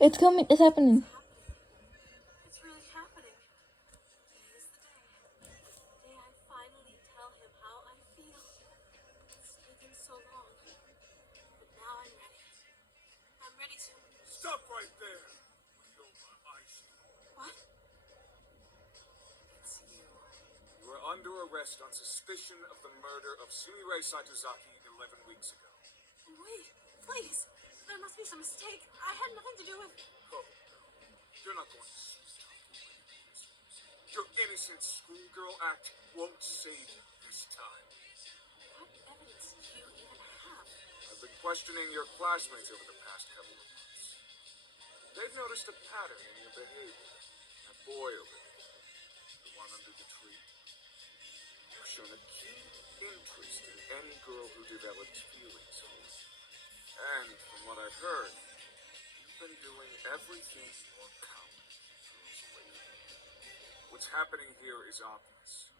It's coming. It's happening. It's really happening. Today is the day. The day I finally tell him how I feel. It's taken so long. But now I'm ready. I'm ready to... Stop right there! What? It's you. You are under arrest on suspicion of the murder of Sumire Saitozaki 11 weeks ago. Wait, please. There must be some mistake. I had nothing to do with... Oh, no. You're not going to stop me. Your innocent schoolgirl act won't save you this time. What evidence do you even have? I've been questioning your classmates over the past couple of months. They've noticed a pattern in your behavior. That boy over there, the one under the tree. You've shown a keen interest in any girl who develops feelings for you. And from what I've heard, you've been doing everything your power throws away from you. What's happening here is obvious.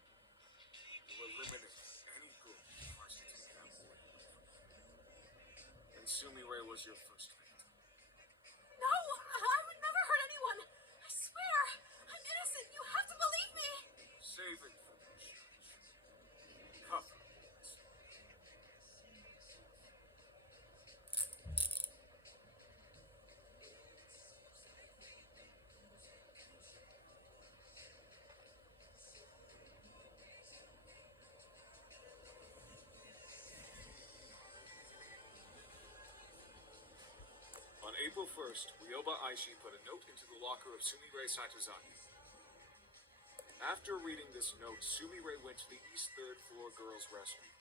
You'll eliminate any girl who tries to take that boy away from you. And Sumire was your first victim. No! I would never hurt anyone! I swear! I'm innocent! You have to believe me! Save it for the judge. Cover it. On April 1st, Ryoba Aishi put a note into the locker of Sumire Saitozaki. After reading this note, Sumire went to the East 3rd floor girls' restroom.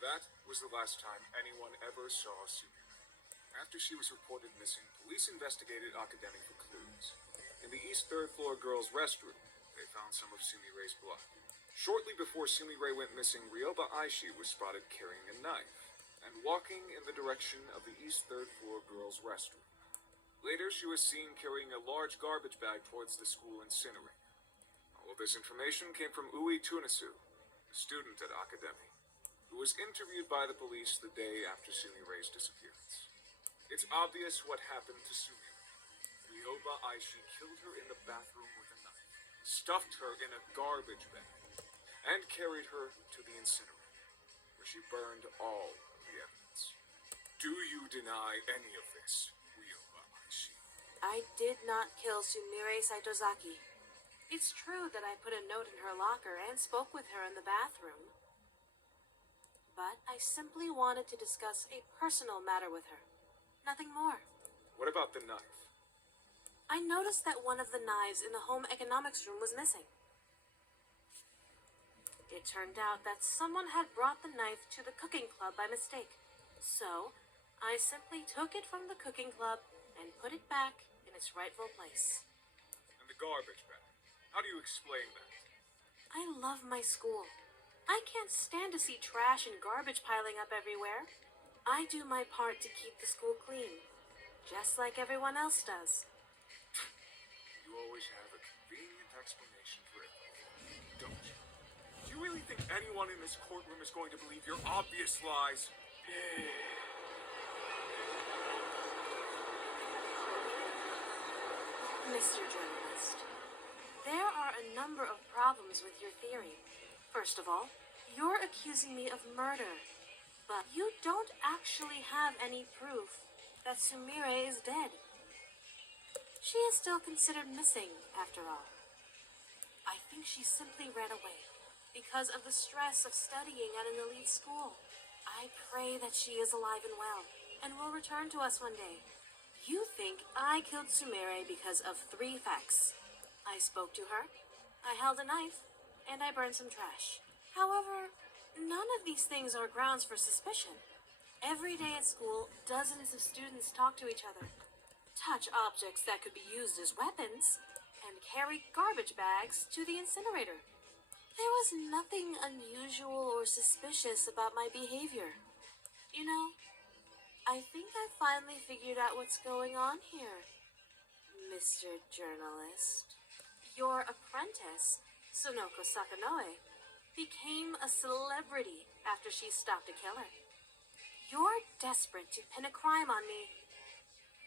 That was the last time anyone ever saw Sumire. After she was reported missing, police investigated Akademi for clues. In the East 3rd floor girls' restroom, they found some of Sumire's blood. Shortly before Sumire went missing, Ryoba Aishi was spotted carrying a knife and walking in the direction of the East 3rd floor girls' restroom. Later, she was seen carrying a large garbage bag towards the school incinerator. All of this information came from Ui Tunisu, a student at Akademi, who was interviewed by the police the day after Sumire's disappearance. It's obvious what happened to Sumire. Ryoba Aishi killed her in the bathroom with a knife, stuffed her in a garbage bag, and carried her to the incinerator, where she burned all of the evidence. Do you deny any of this, Ryoba Aishi? I did not kill Sumire Saitozaki. It's true that I put a note in her locker and spoke with her in the bathroom. But I simply wanted to discuss a personal matter with her. Nothing more. What about the knife? I noticed that one of the knives in the home economics room was missing. It turned out that someone had brought the knife to the cooking club by mistake. So, I simply took it from the cooking club and put it back in its rightful place. And the garbage bag. How do you explain that? I love my school. I can't stand to see trash and garbage piling up everywhere. I do my part to keep the school clean, just like everyone else does. You always have a convenient explanation for everything, don't you? Do you really think anyone in this courtroom is going to believe your obvious lies? Mr. Journalist, there are a number of problems with your theory. First of all, you're accusing me of murder, but you don't actually have any proof that Sumire is dead. She is still considered missing, after all. I think she simply ran away because of the stress of studying at an elite school. I pray that she is alive and well and will return to us one day. You think I killed Sumire because of 3 facts. I spoke to her, I held a knife, and I burned some trash. However, none of these things are grounds for suspicion. Every day at school, dozens of students talk to each other, touch objects that could be used as weapons, and carry garbage bags to the incinerator. There was nothing unusual or suspicious about my behavior. You know, I think I finally figured out what's going on here, Mr. Journalist. Your apprentice, Sonoko Sakanoe, became a celebrity after she stopped a killer. You're desperate to pin a crime on me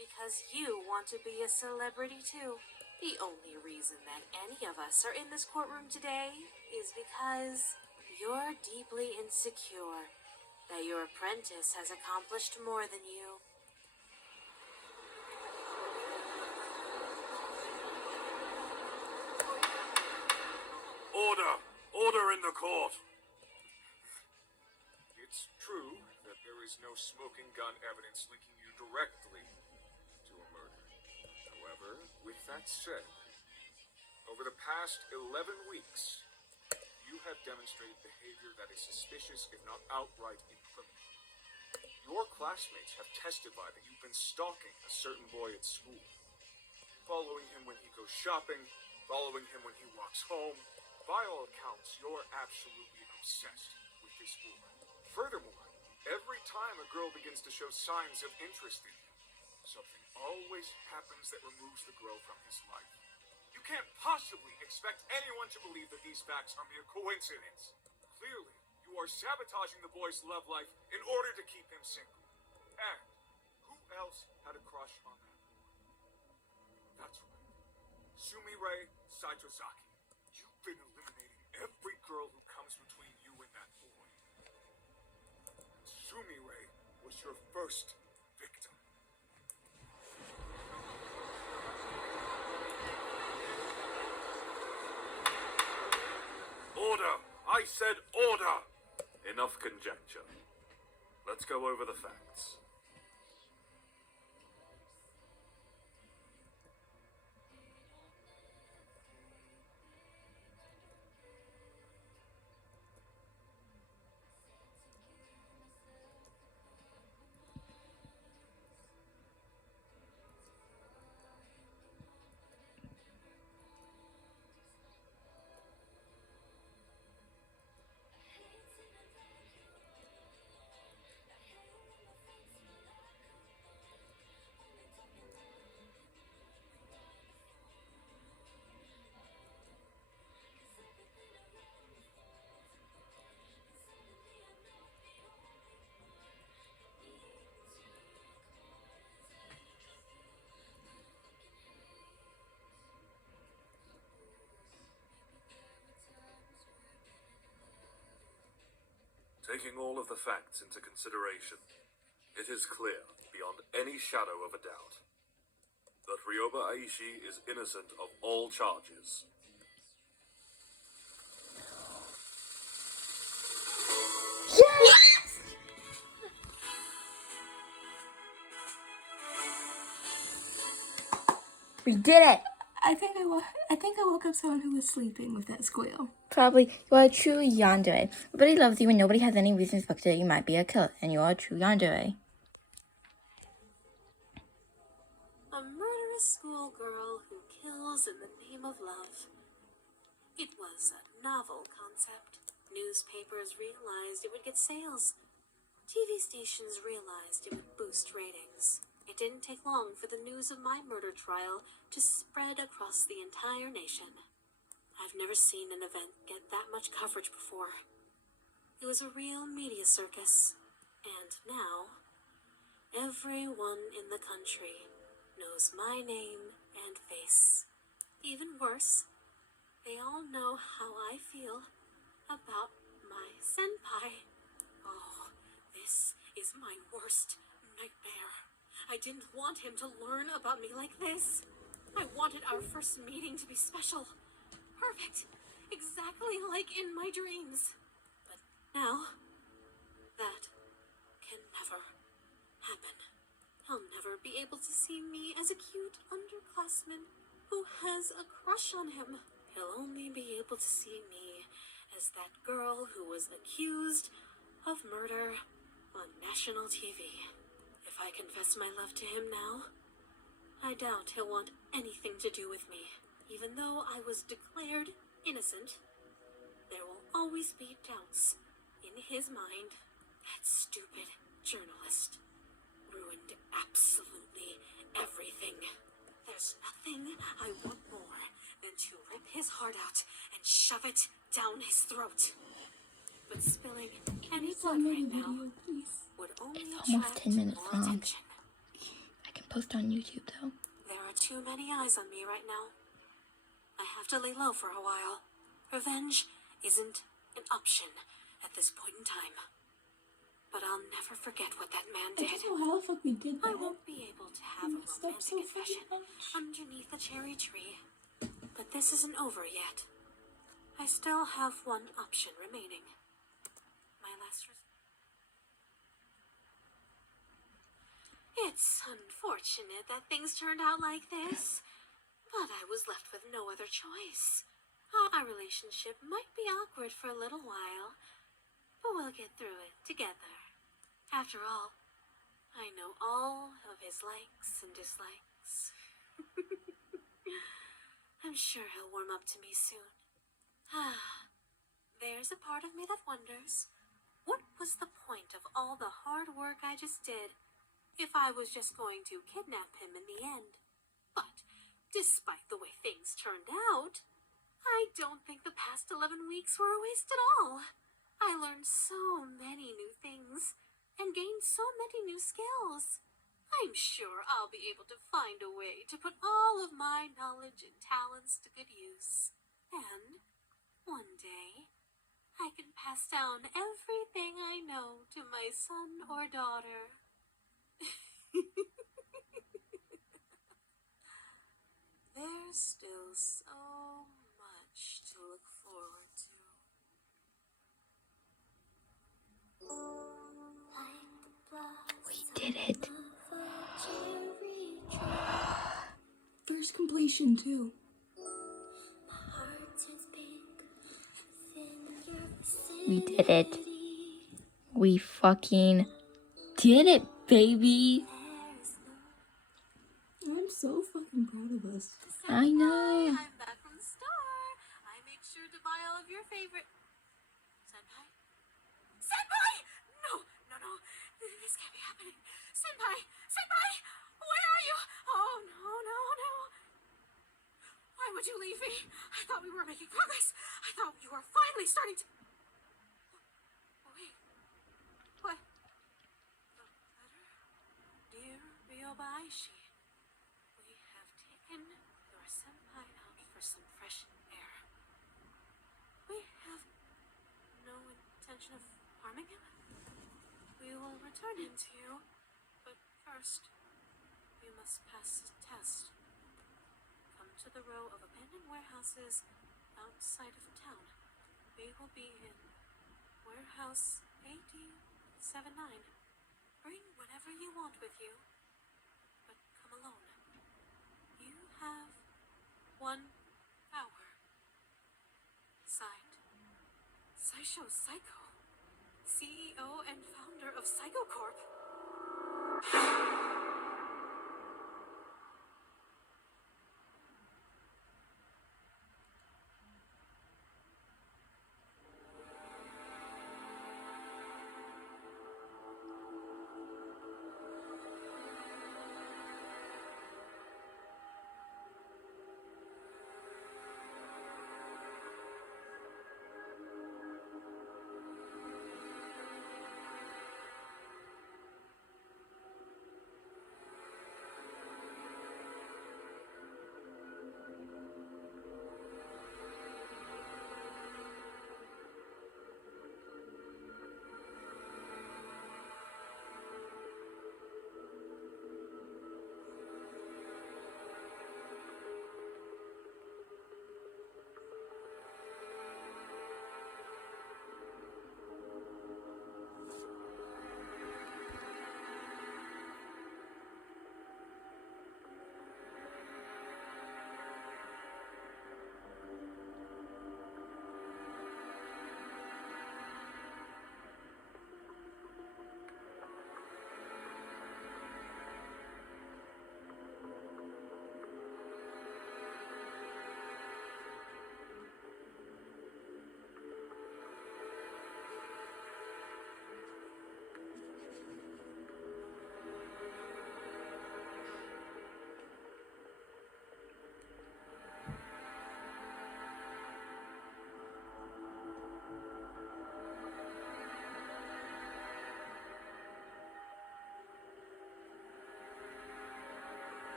because you want to be a celebrity too. The only reason that any of us are in this courtroom today is because you're deeply insecure that your apprentice has accomplished more than you. Order! Order in the court! It's true that there is no smoking gun evidence linking you directly to a murder. However, with that said, over the past 11 weeks, you have demonstrated behavior that is suspicious, if not outright incriminating. Your classmates have testified that you've been stalking a certain boy at school, following him when he goes shopping, following him when he walks home. By all accounts, you're absolutely obsessed with this boy. Furthermore, every time a girl begins to show signs of interest in him, something always happens that removes the girl from his life. You can't possibly expect anyone to believe that these facts are mere coincidence. Clearly, you are sabotaging the boy's love life in order to keep him single. And who else had a crush on that boy? That's right. Sumire Saitozaki. You've been eliminating every girl who comes between you and that boy. And Sumire was your first victim. Order! I said order! Enough conjecture. Let's go over the facts. Taking all of the facts into consideration, it is clear, beyond any shadow of a doubt, that Ryoba Aishi is innocent of all charges. We did it! I think I woke up someone who was sleeping with that squeal. Probably. You are a true yandere. Everybody loves you and nobody has any reason to suspect that you might be a killer, and you are a true yandere. A murderous schoolgirl who kills in the name of love. It was a novel concept. Newspapers realized it would get sales. TV stations realized it would boost ratings. It didn't take long for the news of my murder trial to spread across the entire nation. I've never seen an event get that much coverage before. It was a real media circus. And now, everyone in the country knows my name and face. Even worse, they all know how I feel about my senpai. Oh, this is my worst nightmare. I didn't want him to learn about me like this. I wanted our first meeting to be special. Perfect. Exactly like in my dreams. But now, that can never happen. He'll never be able to see me as a cute underclassman who has a crush on him. He'll only be able to see me as that girl who was accused of murder on national TV. If I confess my love to him now, I doubt he'll want anything to do with me. Even though I was declared innocent, there will always be doubts in his mind. That stupid journalist ruined absolutely everything. There's nothing I want more than to rip his heart out and shove it down his throat. But spilling any blood right now would only It's almost attract 10 minutes more long. attention. I can post on YouTube though. There are too many eyes on me right now. I have to lay low for a while. Revenge isn't an option at this point in time. But I'll never forget what that man I did. don't know how the fuck we did I that. won't be able to have a messed up romantic so confession fucking much. underneath the cherry tree. But this isn't over yet. I still have one option remaining. My last It's unfortunate that things turned out like this, but I was left with no other choice. Our relationship might be awkward for a little while, but we'll get through it together. After all, I know all of his likes and dislikes. I'm sure he'll warm up to me soon. There's a part of me that wonders, what was the point of all the hard work I just did if I was just going to kidnap him in the end? But despite the way things turned out, I don't think the past 11 weeks were a waste at all. I learned so many new things and gained so many new skills. I'm sure I'll be able to find a way to put all of my knowledge and talents to good use. And one day, I can pass down everything I know to my son or daughter. There's still so much to look forward to. We did it. First completion too. We did it. We fucking did it, baby. I'm so fucking proud of us. I know. I'm back from the store. I made sure to buy all of your favorite. Senpai? Senpai! No, no, no. This can't be happening. Senpai! Senpai! Where are you? Oh, no, no, no. Why would you leave me? I thought we were making progress. I thought you were finally starting to. Oh, wait. What? The letter? Dear Ryobayashi, we have taken your senpai out for some fresh air. We have no intention of harming him. We will return him to you, but first, you must pass a test. Come to the row of abandoned warehouses outside of town. We will be in warehouse AD79. Bring whatever you want with you, but come alone. You have 1 hour. Signed, Saisho Psycho, CEO and founder of Psycho Corp.